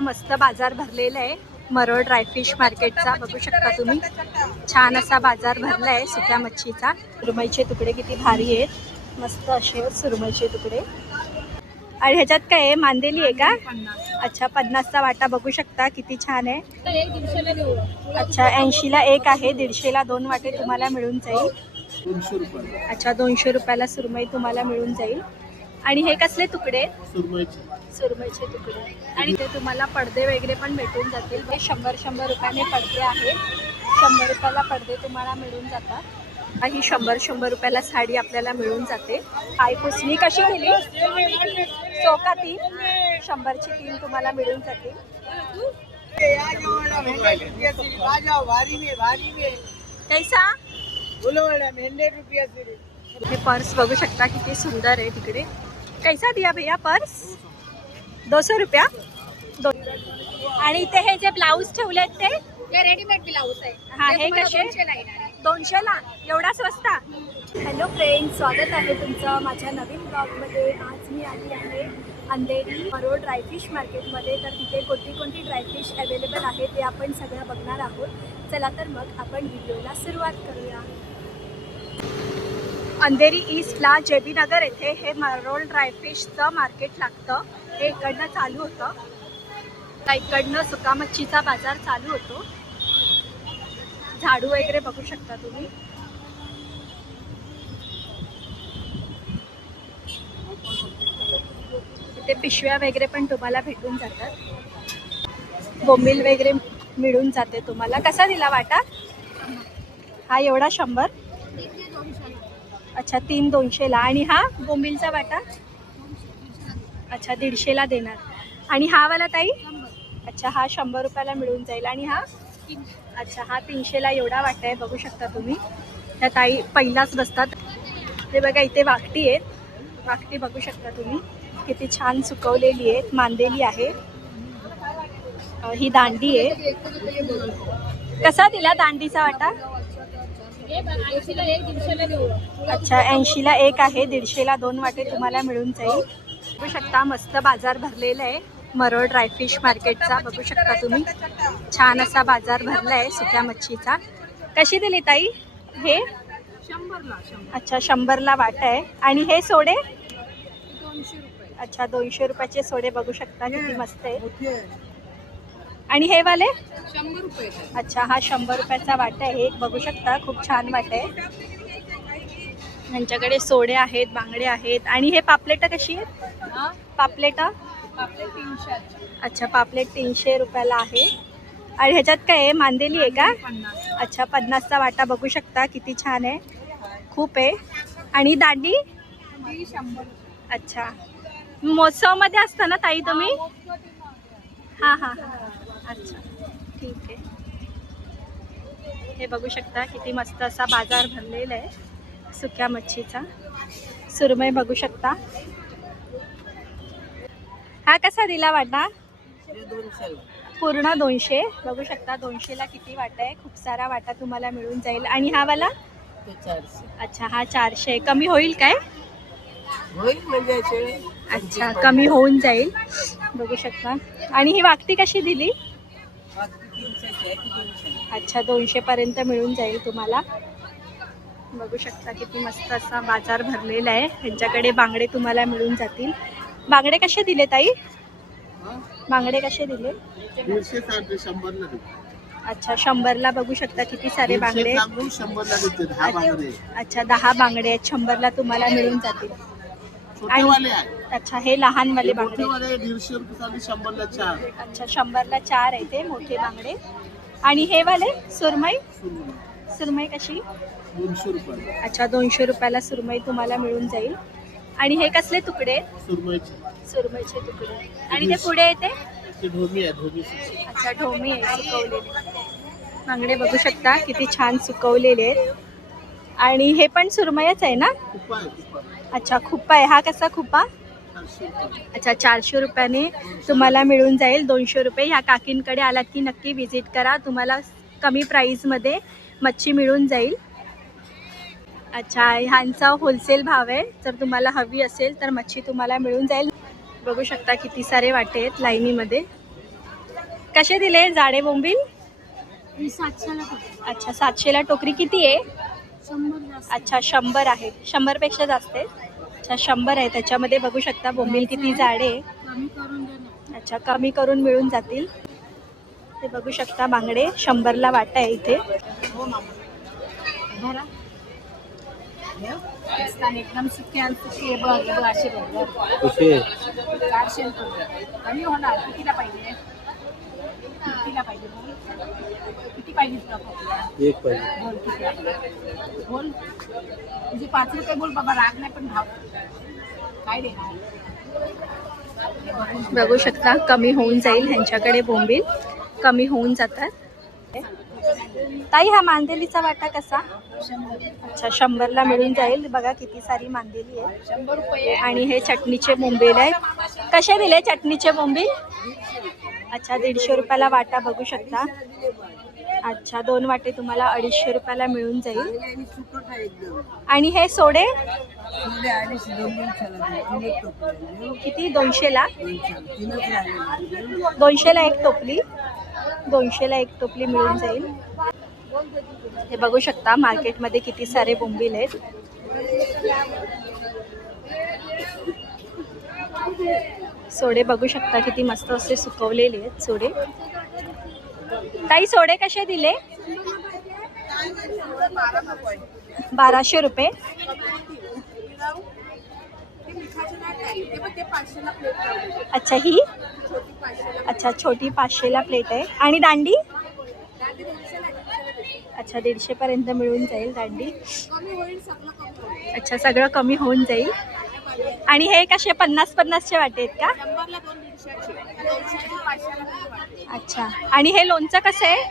मस्त बाजार भरलेला आहे मरोळ ड्रायफिश मार्केटचा. बघू शकता तुम्ही, छान असा बाजार भरला आहे सुक्या मच्छीचा. सुरमईचे तुकडे किती भारी आहेत, मस्त असे सुरमईचे तुकडे. आणि ह्याच्यात काय आहे, मांदेली आहे का? अच्छा, 50चा वाटा. बघू शकता किती छान आहे. अच्छा, 80ला एक आहे, 150ला 2 वाटे तुम्हाला मिळून जाईल. 200 रुपये. अच्छा, 200 रुपयाला सुरमई तुम्हाला मिळून जाईल. आणि हे कसले तुकडे? सुरमईचे तुकडे. आणि ते तुम्हाला पडदे वगैरे पण भेटून जातील. हे 100 रुपयाने पडदे आहेत. 100 रुपयाला पडदे तुम्हाला मिळून जातात. ही 100 रुपयाला साडी आपल्याला मिळून जाते. पाय पुसणी कशी दिली? सोका 3, 100ची 3 तुम्हाला मिळून जातील. कैसा? हे पर्स बघू शकता किती सुंदर आहे तिकडे. कैसा दिया भैया पर्स? 200 रुपया. आणि इथे हे जे ब्लाऊज ठेवलेत ते रेडीमेड ब्लाऊज आहे. हा, हे कसे? 200ला. एवढा स्वस्त? हॅलो फ्रेंड्स, स्वागत आहे तुमचं माझ्या नवीन ब्लॉगमध्ये. आज मी आली आहे अंधेरी मरोळ ड्रायफिश मार्केटमध्ये. तर तिथे कोणती ड्रायफिश अवेलेबल आहे ते आपण सगळं बघणार आहोत. चला तर मग आपण व्हिडिओला सुरुवात करूया. अंधेरी ईस्टला JB नगर येथे हे मरोळ ड्रायफिशचं मार्केट लागतं. हे इकडनं चालू होतं. इकडनं सुका मच्छीचा बाजार चालू होतो. झाडू वगैरे बघू शकता तुम्ही. इथे पिशव्या वगैरे पण तुम्हाला भेटून जातात. बोंबील वगैरे मिळून जाते तुम्हाला. कसा दिला वाटा? हा एवढा 100. अच्छा, 3 200ला. आणि हा बोंबीलचा वाटा? अच्छा, 150ला देणार. आणि हा वाला ताई? अच्छा, हा 100 रुपयाला मिळून जाईल. आणि हा? अच्छा, हा 300ला एवढा वाटा आहे. बघू शकता तुम्ही. त्या ताई पहिलाच बसतात. ते बघा, इथे वाकटी आहेत. वाकटी बघू शकता तुम्ही किती छान सुकवलेली आहेत. मांदेली आहे. ही दांडी आहे. कसा दिला दांडीचा वाटा? अच्छा, 80ला एक आहे, 150ला 2 वाटे तुम्हाला मिळून जाईल. बघू शकता मस्त बाजार भरलेला आहे मरोळ ड्रायफिश मार्केटचा. बघू शकता तुम्ही, छान असा बाजार भरला आहे सुक्या मच्छीचा. कशी दिली ताई हे? 100ला. अच्छा, 100ला वाटा आहे. आणि हे सोडे? 200 रुपये. अच्छा, 200 रुपयाचे सोडे. बघू शकता किती मस्त आहे. आणि हे वाले? 100 रुपये. अच्छा, हा 100 रुपयाचा वाटा आहे. एक बघू शकता, खूप छान वाटा आहे. यांच्याकडे सोडे आहेत, बांगडे आहेत. आणि हे पापलेट कशी आहेत? पापलेट? पापलेट 300. अच्छा, पापलेट 300 रुपयाला आहे. आणि ह्याच्यात काय आहे, मांदेली आहे का? 50. अच्छा, 50चा वाटा. बघू शकता किती छान आहे, खूप आहे. आणि दांडी? 100. अच्छा, महोत्सवमध्ये असतं ना ताई तुम्ही? हां हां, अच्छा, ठीक आहे. हे बघू शकता किती मस्त असा बाजार भरलेला आहे सुक्या मच्छीचा. सुरमई बघू शकता. हा कसा दिला वाटा? पूर्ण 200. बघू शकता 200ला किती वाटा आहे. खूप सारा वाटा तुम्हाला मिळून जाईल. आणि हा वाला? 400. अच्छा, हा 400. कमी होईल काय? होईल म्हणजे अच्छा, कमी होऊन जाईल. बघू शकता. आणि ही वाकटी कशी दिली? अच्छा, 200 पर्यंत मिळून जाईल तुम्हाला. बघू शकता किती मस्त असा बाजार भरलेला आहे. त्यांच्याकडे बांगडे तुम्हाला मिळून जातील. बांगडे कसे दिले ताई? बांगडे कसे दिले? 100ला. अच्छा, 100ला. बघू शकता किती सारे बांगडे. 100ला देते. 10 बांगडे. अच्छा, 10 बांगडे आहेत, 100ला तुम्हाला मिळून जातील. छोटेवाले आहे. अच्छा, हे लहानवाले बांगडे. मोठेवाले 150 रुपये. 100ला 4. अच्छा, 100ला 4 आहे ते मोठे बांगडे. आणि हे वाले सुरमई? सुरमई कशी? 200 रुपये. अच्छा, 200 रुपयाला सुरमई तुम्हाला मिळून जाईल. आणि हे कसले तुकडे? सुरमईचे तुकडे. आणि ते पुढे येते? ढोमी आहे. ढोमी. अच्छा, ढोमी आहे सुकवलेले. बांगडे बघू शकता किती छान सुकवलेले आहेत. आणि हे पण सुरमईच आहे ना? अच्छा, खुप्पा आहे. हा कसा खुप्पा? अच्छा, 400 रुपयाने तुम्हाला मिळून जाईल. 200 रुपये. ह्या काकींकडे आलात की नक्की व्हिजिट करा, तुम्हाला कमी प्राईजमध्ये मच्छी मिळून जाईल. अच्छा, ह्यांचा होलसेल भाव आहे. जर तुम्हाला हवी असेल तर मच्छी तुम्हाला मिळून जाईल. बघू शकता किती सारे वाटे आहेत लाईनीमध्ये. कसे दिले जाडे बोंबील? ही 700ला टोकरी. अच्छा 700ला टोकरी. किती आहे? 100 जास्त. अच्छा 100 आहे. 100 पेक्षा जास्त आहे. अच्छा 100 आहे. त्याच्यामध्ये बघू शकता बोंबील किती जाडे आहे. कमी करून दे ना. अच्छा कमी करून मिळून जातील. ते बघू शकता बांगडे 100ला वाटा आहे इथे. हो मामा. भरा. एकदम सुके आणि सुके बघ असे बघ. कसे 400 रुपये. कमी होणार. कितीला पाहिजे? कितीला पाहिजे बोल? किती पाहिजे तुला खोकला? एक पाहिजे. बोल किती? बोल. तुझे 5 रुपये बोल बाबा, राग नाही पण भाव काय देणार? बघू शकता कमी होऊन जाईल. ह्यांच्याकडे बोंबील कमी होऊन जातात. ताई हा मांदेलीचा वाटा कसा? 100. अच्छा 100ला मिळून जाईल. बघा किती सारी मांदेली आहे. 100 रुपये. आणि हे चटणीचे बोंबील आहेत. कसे दिले चटणीचे बोंबील? अच्छा 150 रुपयाला वाटा बघू शकता. अच्छा 2 वाटे तुम्हाला 250 रुपयाला मिळून जाईल. आणि हे सोडे किती? 200ला. 200ला एक टोपली. 200ला एक टोपली मिळून जाईल. हे बघू शकता मार्केटमध्ये किती सारे बोंबील आहेत. सोडे बघू शकता किती मस्त असे सुकवलेले आहेत सोडे. ताई सोडे कसे दिले? 1200 रुपये. अच्छा ही अच्छा छोटी 500ला प्लेट आहे. आणि दांडी? अच्छा 150 पर्यंत मिळून जाईल दांडी. अच्छा सगळं कमी होऊन जाईल. आणि हे कसे 50-50चे वाटे आहेत का? अच्छा आणि हे लोणचं कसं आहे?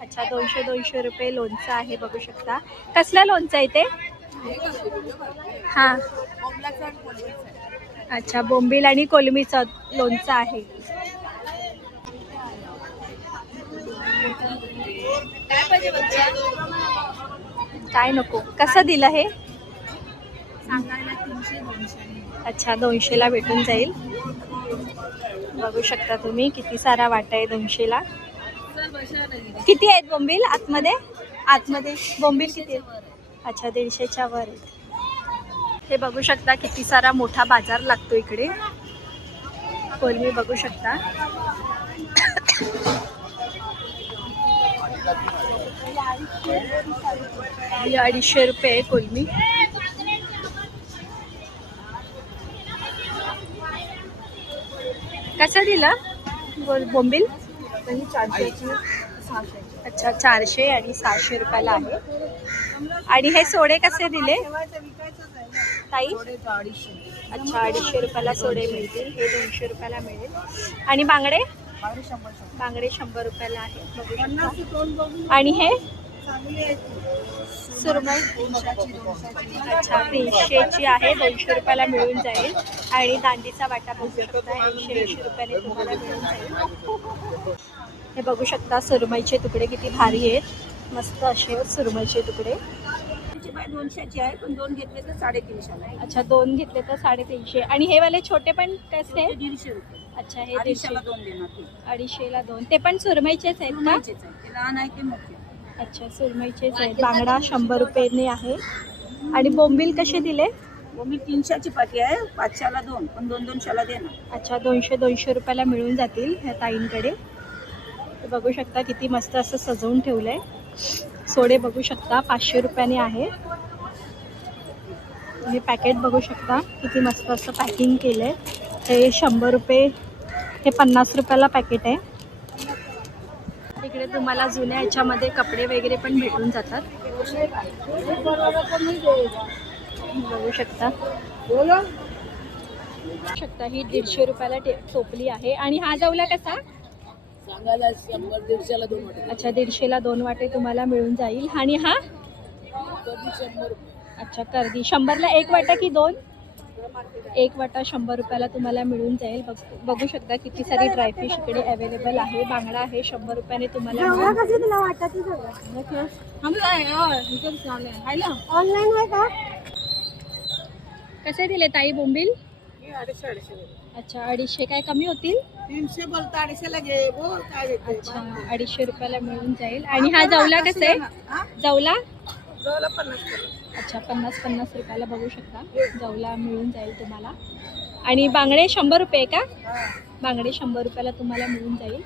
अच्छा 200 रुपये लोणचं आहे बघू शकता. कसलं लोणचं आहे ते? हां अच्छा बोंबील आणि कोलमीचं लोणचं आहे. काय नको? कसं दिलं हे? सांगायला 300-200. अच्छा 200ला भेटून जाईल. बघू शकता तुम्ही किती सारा वाटा आहे 200ला. किती आहेत बोंबील आतमध्ये? आतमध्ये बोंबील किती आहेत? अच्छा 150च्या वर आहेत. हे बघू शकता किती सारा मोठा बाजार लागतो इकडे. कोलमी बघू शकता. ही 250 रुपये आहे कोलमी. कसं दिलं बोंबील? 400. अच्छा 400 आणि 600 रुपयाला आहे. आणि हे सोडे कसे दिले ताई? अच्छा 250 रुपयाला सोडे मिळतील. हे 200 रुपयाला मिळेल. आणि बांगडे? बांगडे 100 रुपयाला आहे बघू शकता. आणि हे सुरमई? अच्छा 300ची आहे 200 रुपयाला मिळून जाईल. आणि दांडीचा वाटा बघू शकता 180 रुपयाने तुम्हाला मिळून जाईल. हे बघू शकता सुरमईचे तुकडे किती भारी आहेत. मस्त असे सुरमईचे तुकडे. 200ची आहे पण 2 घेतले तर 350. अच्छा 2 घेतले तर 350. आणि हे वाले छोटे पण कसे? 150 रुपये. अच्छा हे 250ला 2 देणार. 250ला 2. ते पण सुरमईचेच आहेत का? ते लहान आहे ते मोठे. अच्छा सुरमईचेच आहेत. बांगडा 100 रुपयाने आहे. आणि बोंबील कसे दिले? मी 300ची पाटी आहे. 500ला 2 पण 200ला देणार. अच्छा 200 रुपयाला मिळून जातील ह्या ताईंकडे. बघू शकता किती मस्त असं सजवून ठेवलंय. सोडे बघू शकता 500 रुपयाने आहे. हे पॅकेट बघू शकता किती मस्त असं पॅकिंग केलंय. हे 100 रुपये. हे 50 रुपयाला पॅकेट आहे. इकडे तुम्हाला जुन्या याच्यामध्ये कपडे वगैरे पण भेटून जातात बघू शकता. ही 150 रुपयाला टोपली आहे. आणि हा जवला कसा? सांगायला 100-150ला 2 वाटे. अच्छा 150ला 2 वाटे तुम्हाला मिळून जाईल. आणि हा? कधी 100 रुपये. अच्छा कर्दी 100ला एक वाटा की 2? एक वाटा 100 रुपयाला तुम्हाला मिळून जाईल. बघू शकता किती सारी ड्रायफिश इकडे अवेलेबल आहे. बांगडा आहे 100 रुपयाने तुम्हाला ऑनलाईन आहे का? कसे दिले ताई बोंबील? 250. अच्छा 250. काय कमी होतील? 300 बोलता 250 लगे बोल काय देते अच्छा 250 रुपयाला मिळून जाईल. आणि हा जवला कसा आहे? जवला जवला 50 अच्छा 50 रुपयाला बघू शकता. जवला मिळून जाईल तुम्हाला. आणि बांगडे 100 रुपये का? बांगडे 100 रुपयाला तुम्हाला मिळून जाईल.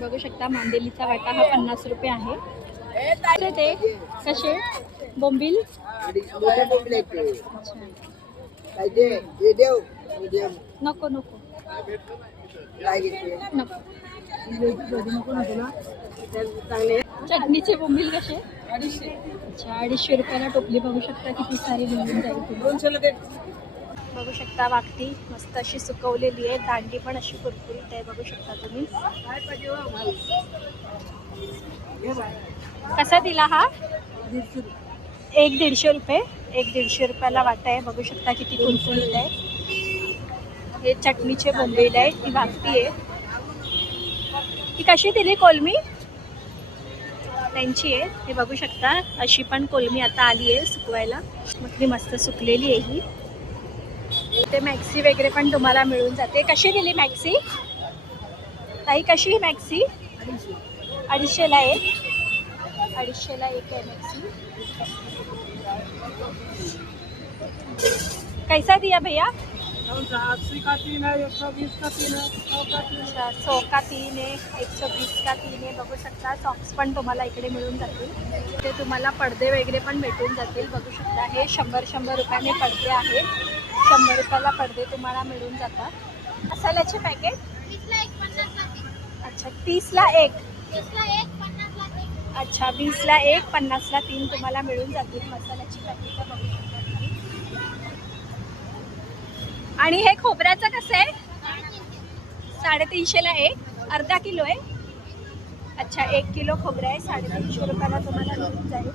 बघू शकता मांदेलीचा वाटा हा 50 रुपये आहे. कसे ते कसे बोंबील? अच्छा नको नको चटणीचे बोंबील कसे? 250 अच्छा 250 रुपयाला टोपली बघू शकता किती सारी मिळून जाईल तुम्हाला. 200 लगे बघू शकता वाकटी मस्त अशी सुकवलेली आहे. दांडी पण अशी कुरकुरीत आहे बघू शकता तुम्ही. काय पाहिजे हो भाई कसा दिला हा? 150 एक 150 रुपये. एक 150 रुपयाला वाटा आहे बघू शकता किती कुरकुरीत आहे. हे चटणीचे बोंबील आहे. ती वाकटी आहे. ती कशी दिली कोलमी? त्यांची आहे. हे बघू शकता अशी पण कोलमी आता आली आहे सुकवायला. मग ती मस्त सुकलेली आहे ही. ते मॅक्सी वगैरे पण तुम्हाला मिळून जाते. कशी दिली मॅक्सी ताई? कशी ही मॅक्सी? 250ला एक. 250ला एक आहे मॅक्सी. कैसा दिया भैया? 80 का 3 है 120 का 3 है 100 का 3 है. अच्छा 100 का 3 आहे. 120 का 3 आहे. बघू शकता सॉक्स पण तुम्हाला इकडे मिळून जातील. ते तुम्हाला पडदे वगैरे पण भेटून जातील बघू शकता. हे 100 रुपयाने पडदे आहेत. 100 रुपयाला पडदे तुम्हाला मिळून जातात. मसाल्याचे पॅकेट अच्छा 30ला एक. अच्छा 20ला एक 50ला 3 तुम्हाला मिळून जातील मसाल्याची पॅकेट बघू शकता तुम्ही. आणि हे खोबऱ्याचं कसं आहे? 350ला एक. अर्धा किलो आहे. अच्छा 1 किलो खोबरं आहे. 350 रुपयाला तुम्हाला मिळून जाईल.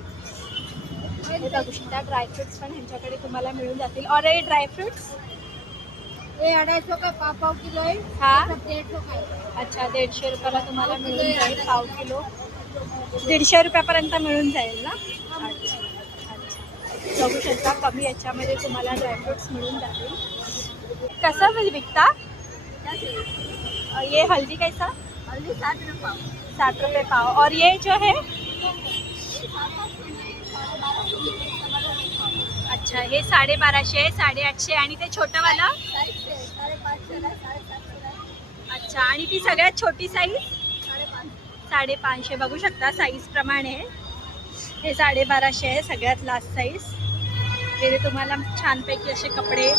हे बघू शकता ड्रायफ्रुट्स पण ह्यांच्याकडे तुम्हाला मिळून जातील. और हे ड्रायफ्रुट्स ये 250 का पाव किलो है. हा 150 का है. अच्छा 150 रुपयाला तुम्हाला मिळून जाईल. पाव किलो 150 रुपयापर्यंत मिळून जाईल ना. अच्छा अच्छा बघू शकता कमी याच्यामध्ये तुम्हाला ड्रायफ्रुट्स मिळून जातील. कसं विकता? ये हल्दी कैसा? हल्दी 60 रुपये पाव. 7 रुपये पाव. और ये जो है अच्छा हे 1250 आहे. 850 आणि ते छोटंवालं अच्छा. आणि ती सगळ्यात छोटी साईज 550 बघू शकता साईज प्रमाणे. हे 1250 आहे सगळ्यात लास्ट साईज. हे तुम्हाला छानपैकी असे कपडे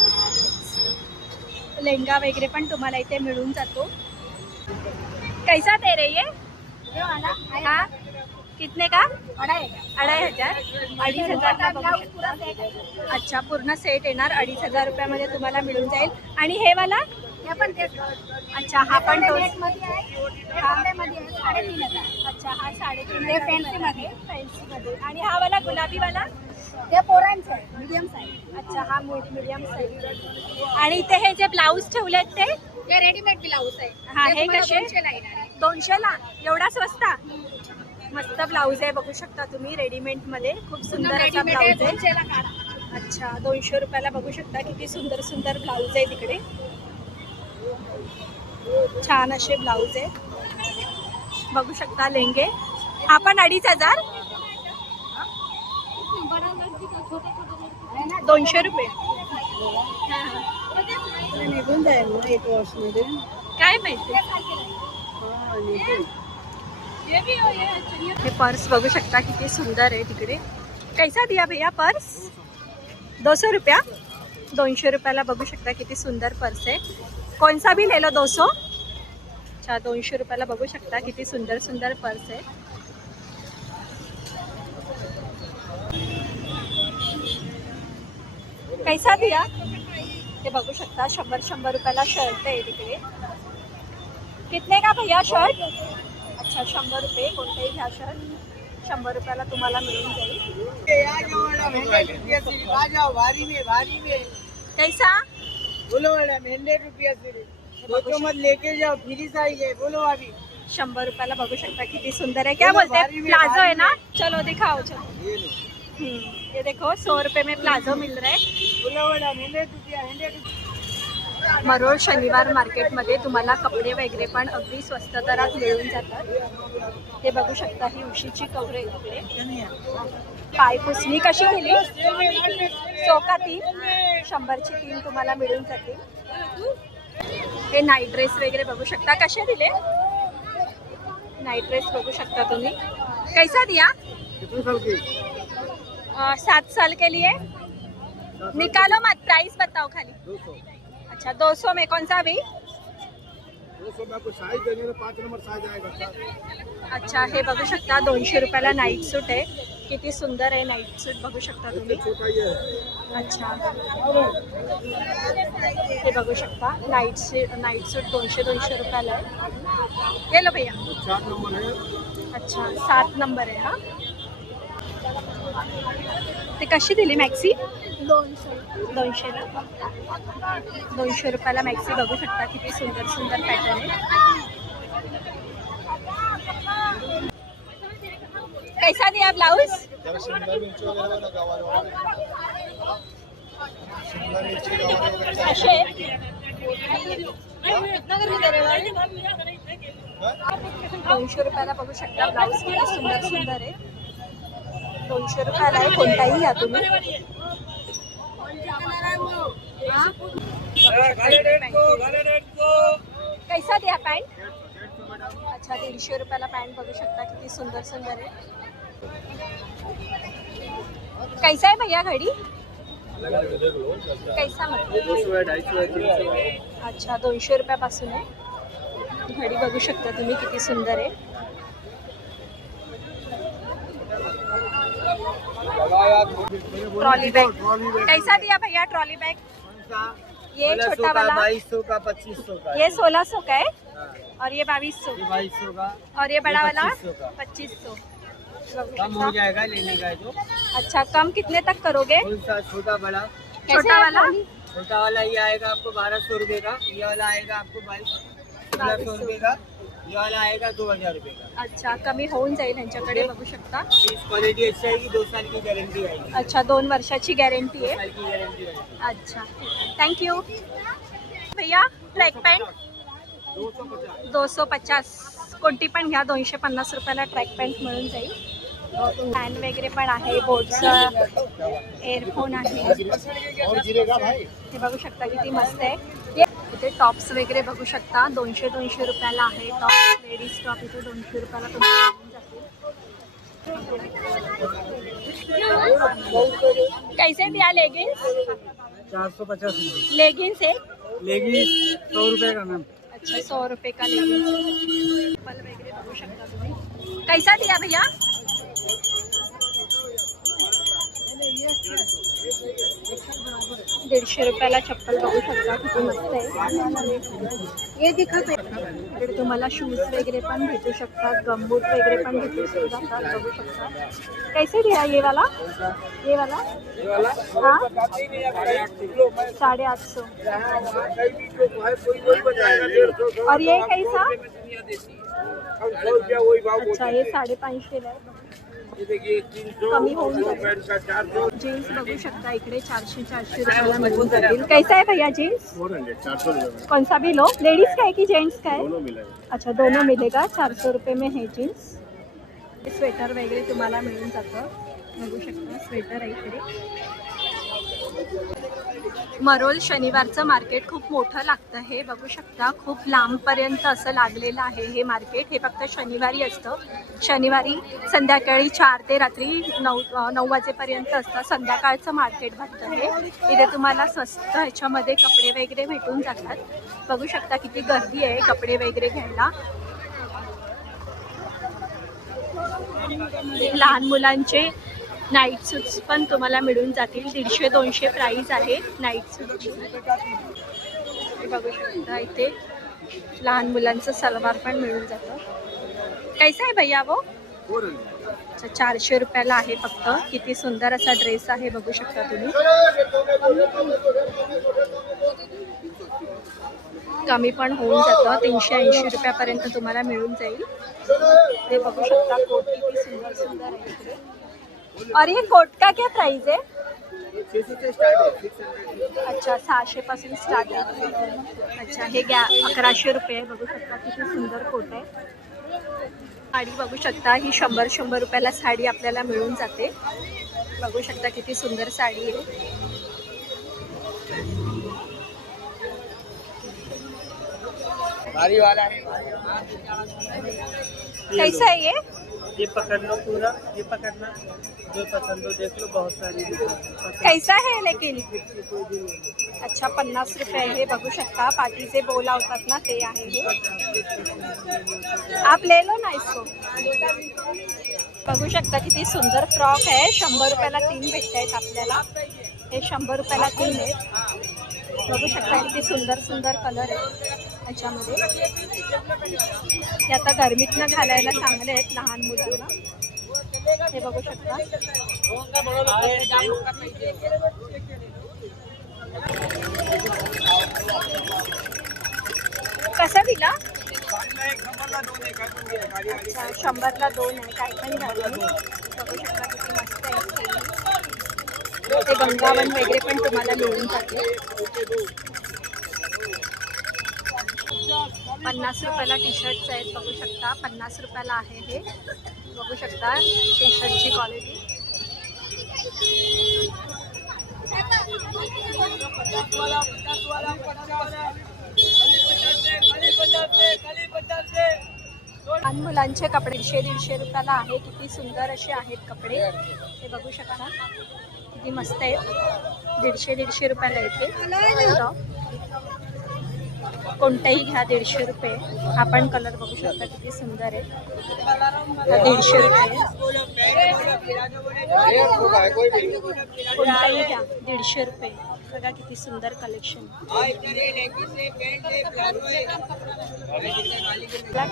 लेहंगा वगैरे पण तुम्हाला इथे मिळून जातो. कैसा दे रही है? हाँ कितने का? 2500. 2500 बघू शकता. अच्छा पूर्ण सेट येणार 2500 रुपयामध्ये तुम्हाला मिळून जाईल. आणि हे वाला अच्छा हा पण तोच. अच्छा हा 3.5 फॅन्सीमध्ये. आणि हा वाला गुलाबीवाला ते पोरांचं आहे मीडियम साईज. अच्छा हा मीडियम साईज. आणि इथे हे जे ब्लाऊज ठेवलेत ते रेडीमेड ब्लाऊज आहे. हा हे कसे? 200 ला येणार. 200ला एवढा स्वस्त. मस्त ब्लाऊज आहे बघू शकता तुम्ही रेडीमेड मध्ये. खूप सुंदर असा ब्लाऊज आहे. 200 ला काढा. अच्छा 200 रुपयाला बघू शकता किती सुंदर सुंदर ब्लाऊज आहे तिकडे. छान असे ब्लाऊज आहे बघू शकता. लेंगे हा पण 2500. 200 रुपये. निघून जाईल ना 1 वर्षमध्ये. काय माहिती. हे पर्स बघू शकता किती सुंदर आहे तिकडे. कैसा दिया भैया पर्स? 200 रुपया. 200 रुपयाला बघू शकता किती सुंदर पर्स आहे. कौन सा भी ले लो 200. अच्छा 200 रुपयाला बघू शकता किती सुंदर सुंदर पर्स आहे. कैसा दिया? हे बघू शकता 100 रुपयाला शर्ट आहे तिकडे. कितने का भैया शर्ट? अच्छा 100 रुपये. कोणतेही घ्या शर्ट 100 रुपयाला तुम्हाला मिळून जाईल. कैसा? बोलो मैडम 100 रुपया से मत लेके जाओ फ्री साइज है. बोलो अभी 100 रुपयाला बघू शकता किती सुंदर है. क्या बोलते हैं प्लाजो है ना. चलो दिखाओ चलो. ये देखो 100 रुपये में प्लाजो मिल रहा है. बोलो मैडम 100 रुपया 100 रुपया. मरोळ शनिवार मार्केटमध्ये तुम्हाला कपडे वगैरे पण अगदी स्वस्त दरात मिळून जातात. हे बघू शकता, ही उशीची कपडे इकडे. पाय पुसणी कशी दिली? सोका 3, 100ची 3 तुम्हाला मिळून जातील. हे नाईट ड्रेस वगैरे बघू शकता, कसे दिले? नाइट ड्रेस बघू शकता तुम्ही. कैसा दिया? 7 साल के लिए. निकालो मत, प्राइस बताओ खाली. 200. अच्छा 200 में कौन सा अभी? 200 में आपको साइज देंगे तो 5 नंबर साइज आएगा. अच्छा, हे बघू शकता 200 रुपयाला नाईट सूट आहे. किती सुंदर आहे नाईट सूट, बघू शकता तुम्ही. छोटा ये है. अच्छा, हे बघू शकता नाईट सूट 200 रुपयाला आहे. ये लो भैया. 4 नंबर है. अच्छा 7 नंबर आहे हा. ते कशी दिली मॅक्सी? 200 ना. 200 रुपयाला मॅक्सी बघू शकता, किती सुंदर सुंदर पॅटर्न आहे. कैसा दिया ब्लाउज? असे 200 रुपयाला बघू शकता ब्लाउज, किती सुंदर सुंदर आहे. 200 रुपयाला आहे, कोणताही या तुम्ही. कैसा दिया पॅन्ट? अच्छा 150 रुपयाला पॅन्ट बघू शकता, किती सुंदर सुंदर आहे. कैसा आहे भैया घडी? कैसा मतलब? अच्छा 200 रुपयापासून आहे घडी, बघू शकता तुम्ही किती सुंदर आहे. ट्रॉली बैग कैसा दिया भैया? ट्रॉली बैग ये छोटा वाला 2200 का 2500 का. ये 1600 का है और ये 2200 2200 का. और ये बड़ा वाला 2500 का. 2500. कम हो जाएगा लेने का है तो. अच्छा, कम कितने तक करोगे? कौन सा छोटा बड़ा? छोटा वाला छोटा वाला ये आएगा आपको 1200 रुपये का. ये वाला आएगा आपको 2200 रुपये का. ये वाला आएगा 2000 रुपये का. अच्छा, कमी होऊन जाईल यांच्याकडे, बघू शकता. इस क्वालिटी अच्छी आएगी. 2 साल की गारंटी आएगी. अच्छा 2 वर्षाची गॅरंटी 2 आहे. साल की गारंटी आएगी. अच्छा थँक्यू भैया. Track pant 250. 250 कोणती पण घ्या, 250 रुपयाला ट्रॅक पॅन्ट मिळून जाईल. फॅन वगैरे पण आहे, बोटचं एअरफोन आहे. और गिरेगा भाई. हे बघू शकता किती मस्त आहे. इथे टॉप्स वगैरे बघू शकता, 200 रुपयाला आहे टॉप. लेडीज टॉप इथे 200 रुपयाला तुम्हाला मिळून जातील. कैसे दिया लेगिन्स? 450 लेगिन्स है. लेगी 100 रुपये का मैम. अच्छा 100 रुपये का लेगिन्स. चप्पल वगैरे बघू शकता तुम्ही. कैसा दिया भैया? 150 रुपयाला चप्पल बघू शकता, किती मस्त आहे. हे दिखत आहे. इकडे तुम्हाला शूज वगैरे पण भेटू शकतात, गमबूट वगैरे पण भेटू शकतात, बघू शकता. कैसे दिया ये वाला? ये वाला हाँ 850. और ये कैसा? अच्छा ये 550 ला आहे. कमी होऊन जाईल. जीन्स बघू शकता इकडे 400 रुपयाला मिळून जातील. कैसा है भैया जीन्स? 400 रुपये. कौन सा भी लो. लेडीज का है कि जेंट्स का है? दोनों मिलेगा. अच्छा दोनों मिलेगा. 400 रुपये में है जीन्स. स्वेटर वगैरे तुम्हाला मिळून जातं, बघू शकता. स्वेटर आहे इकडे. मरोळ शनिवारचं मार्केट खूप मोठं लागतं. हे बघू शकता, खूप लांबपर्यंत असं लागलेलं आहे हे मार्केट. हे फक्त शनिवारी असतं. शनिवारी संध्याकाळी 4 ते रात्री 9 वाजेपर्यंत असतं. संध्याकाळचं मार्केट भरतं हे. इथे तुम्हाला स्वस्त ह्याच्यामध्ये कपडे वगैरे भेटून जातात. बघू शकता किती गर्दी आहे कपडे वगैरे घ्यायला. लहान मुलांचे नाईट सूट्स पण तुम्हाला मिळून जातील. 150-200 प्राइस आहे नाईट सूटची. बघू शकता इथे लहान मुलांचं सलवार पण मिळून जातं. कैसा आहे भैया वो? 400 रुपयाला आहे फक्त. किती सुंदर असा ड्रेस आहे, बघू शकता तुम्ही. कमी पण होऊन जातं, 380 रुपयापर्यंत तुम्हाला मिळून जाईल. ते बघू शकता कोट किती सुंदर सुंदर आहे इकडे. और ये कोट का क्या प्राइस है? ये 600 से स्टार्ट है, 600। अच्छा 600 पासून स्टार्ट आहे. अच्छा हे घ्या 1100 रुपये. बघू शकता किती सुंदर कोट आहे. साडी बघू शकता ही 100 रुपयाला साडी आपल्याला मिळून जाते. बघू शकता किती सुंदर साडी आहे. भारी वाला है। कैसा है ये पकड़ लो पूरा, ये पकड़ना, जो पसंद हो देख लो, बहुत सारी कैसा है लेकिन? अच्छा 50 रुपये हे. बघू शकता पाठीचे बोल लावतात ना ते आहे हे. आप ले लो ना इसको. बघू शकता किती सुंदर फ्रॉक आहे. 100 रुपयाला 3 भेटत आहेत आपल्याला. हे 100 रुपयाला 3 आहेत. बघू शकता किती सुंदर सुंदर कलर आहे याच्यामध्ये. हे आता गरमीतनं घालायला चांगले आहेत लहान मुलांना. हे बघू शकता. कसा दिला? अच्छा 100ला 2 आहे. काय पण घ्या. बघू शकता किती मस्त आहे. ते गंगावन वगैरे पण तुम्हाला मिळून जाते. 50 रुपयाला टी शर्ट्स आहेत. बघू शकता 50 रुपयाला आहे हे. बघू शकता टी शर्टची क्वालिटी. लहान मुलांचे कपडे 150 रुपयाला आहे. किती सुंदर असे आहेत कपडे. हे बघू शकता किती मस्त आहेत. 150 रुपयाला येते. कोणताही घ्या 150 रुपये. हा पण कलर बघू शकता किती सुंदर आहे. 150 रुपये. कोणताही घ्या 150 रुपये. बघा किती सुंदर कलेक्शन.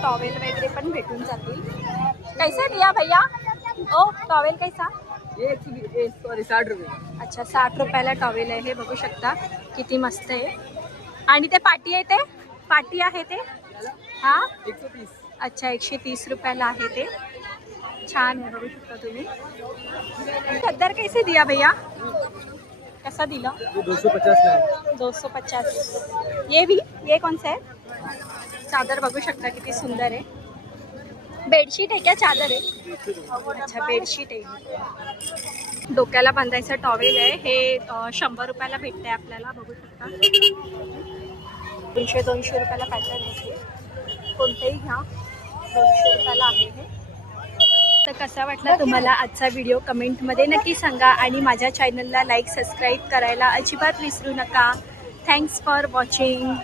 टॉवेल वगैरे पण भेटून जातील. कैसा दिया भैया? ओ टॉवेल कैसा? ये 60 रुपये. अच्छा 60 रुपयाला टॉवेल आहे. हे बघू शकता किती मस्त आहे. आणि ते पाटी आहे, ते पाटी आहे ते हा 130. अच्छा 130 रुपयाला आहे ते. छान आहे. बघू शकता तुम्ही. चादर कैसे दिया भैया? कसा दिला? 250 में. 250. ये भी ये कौन सा है? चादर बघू शकता किती सुंदर आहे. बेडशीट आहे क्या चादर आहे? अच्छा बेडशीट आहे. डोक्याला बांधायचं टॉवेल आहे. हे 100 रुपयाला भेटते आपल्याला. बघू शकता 200 रुपयाला पॅटर्न आहे. कोणतेही घ्या 200 रुपयाला आहे हे. तर कसा वाटला तुम्हाला आजचा व्हिडिओ कमेंटमध्ये नक्की सांगा. आणि माझ्या चॅनलला लाईक सबस्क्राईब करायला अजिबात विसरू नका. Thanks for watching.